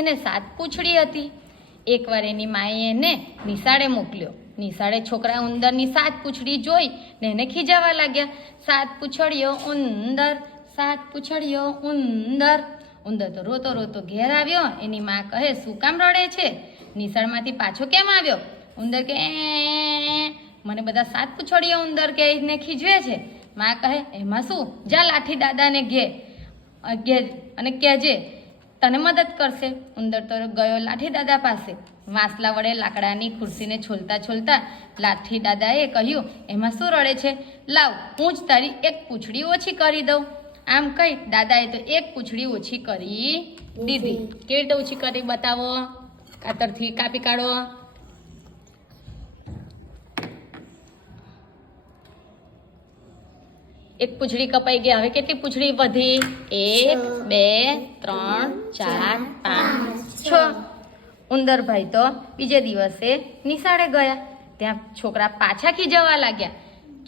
એને 7 પૂંછડી હતી. એકવાર એની માએ એને નિશાળે મોકલ્યો. નિશાળે છોકરા ઉંદરની 7 પૂંછડી જોઈ ને એને ખીજાવા લાગ્યા. 7 પૂંછડીઓ ઉંદર, 7 પૂંછડીઓ ઉંદર. ઉંદર તો રોતો રોતો ઘેર આવ્યો. એની માં કહે, શું કામ રડે છે? નિશાળમાંથી પાછો કેમ આવ્યો? ઉંદર કે મને બધા 7 પૂંછડીઓ ઉંદર કે એને ખીજવે છે. માં કહે, એમાં શું, જા લાઠી દાદાને ઘેર અને કહેજે તને મદદ કરશે. ઉંદર તો ગયો લાઠી દાદા પાસે. વાંસલા વડે લાકડાની ખુરશીને છોલતા છોલતા લાઠી દાદાએ કહ્યું, એમાં શું રડે છે? લાવ, હું જ તારી 1 પૂંછડી ઓછી કરી દઉં. આમ કહી દાદાએ તો 1 પૂંછડી ઓછી કરી દીધી. કેવી રીતે ઓછી કરી બતાવો? કાતરથી કાપી કાઢો. એક પૂંછડી કપાઈ ગઈ. હવે કેટલી પૂંછડી વધી? 1 2 3 4 5 6. ઉંદરભાઈ તો બીજે દિવસે નિશાળે ગયા. ત્યાં છોકરા પાછા ખીજવા લાગ્યા.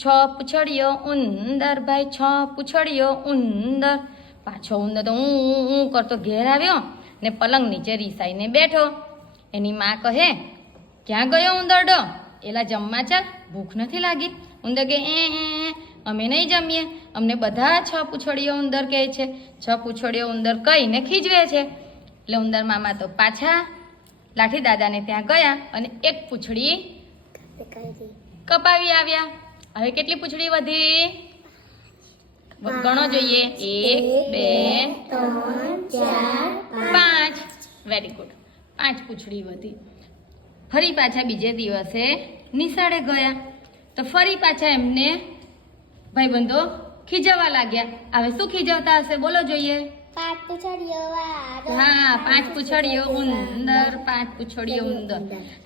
6 પૂંછડીઓ ઉંદરભાઈ, 6 પૂંછડીઓ ઉંદર. પાછો ઉંદર તો હું કરતો ઘેર આવ્યો ને પલંગ નીચે રીસાઈને બેઠો. એની માં કહે, ક્યાં ગયો ઉંદરડો? એલા જમવા ચાલ, ભૂખ નથી લાગી? ઉંદર કે અમે નહીં જમીએ, અમને બધા 6 પૂંછડીઓ ઉંદર કહે છે. 6 પૂંછડીઓ ઉંદર કહીને ખીજવે છે. એટલે ઉંદર મામા તો પાછા લાઠી દાદાને ત્યાં ગયા અને 1 પૂંછડી કપાવી આવ્યા. હવે કેટલી પૂંછડી વધી? ગણો જોઈએ. 1 2 3 4 5. Very good. 5 પૂંછડી વધી. ફરી પાછા બીજે દિવસે નિશાળે ગયા તો ફરી પાછા એમને ભાઈબંધો ખીજવા લાગ્યા. હવે શું ખીજવતા હશે બોલો જોઈએ? 5 પૂંછડીઓ વાળો. હા, 5 પૂંછડીઓ ઉંદર, 5 પૂંછડીઓ ઉંદર.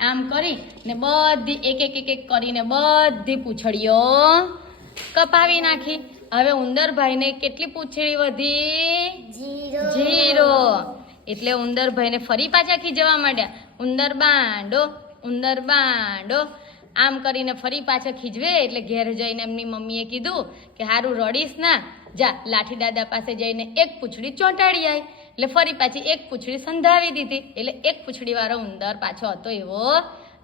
આમ કરી ને બધી એક કરીને બધી પૂંછડીઓ કપાવી નાખી. હવે ઉંદરભાઈને કેટલી પૂંછડી વધી? 0. એટલે ઉંદરભાઈને ફરી પાછા ખીજવા માંડ્યા. ઉંદર બાંડો, ઉંદર બાંડો. આમ કરીને ફરી પાછા ખીજવે. એટલે ઘેર જઈને એમની મમ્મીએ કીધું કે હારું રડીશ ના, જા લાઠી દાદા પાસે જઈને 1 પૂંછડી ચોંટાડી આવી. એટલે ફરી પાછી 1 પૂંછડી સંધાવી દીધી. એટલે 1 પૂંછડી વાળો ઉંદર પાછો હતો એવો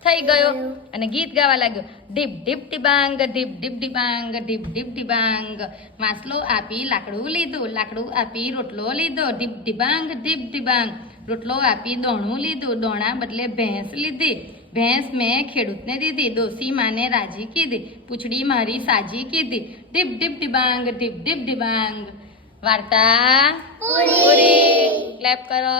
થઈ ગયો અને ગીત ગાવા લાગ્યો. ડીપ ડીપ ડીબાંગ, ડીપ ડીપ ડીબાંગ, ડીપ ડીપ ડીબાંગ. વાંસલો આપી લાકડું લીધું, લાકડું આપી રોટલો લીધો. ડીપ ડીબાંગ, ડીપ ડીબાંગ. રોટલો આપી દોણું લીધું, દોણા બદલે ભેંસ લીધી. ભેંસ મેં ખેડૂતને દીધી, ડોસી માને રાજી કીધી, પૂંછડી મારી સાજી કીધી. ડીપ ડીપ ડીબાંગ, ડીપ ડીપ ડીબાંગ. વાર્તા પૂરી. ક્લેપ કરો.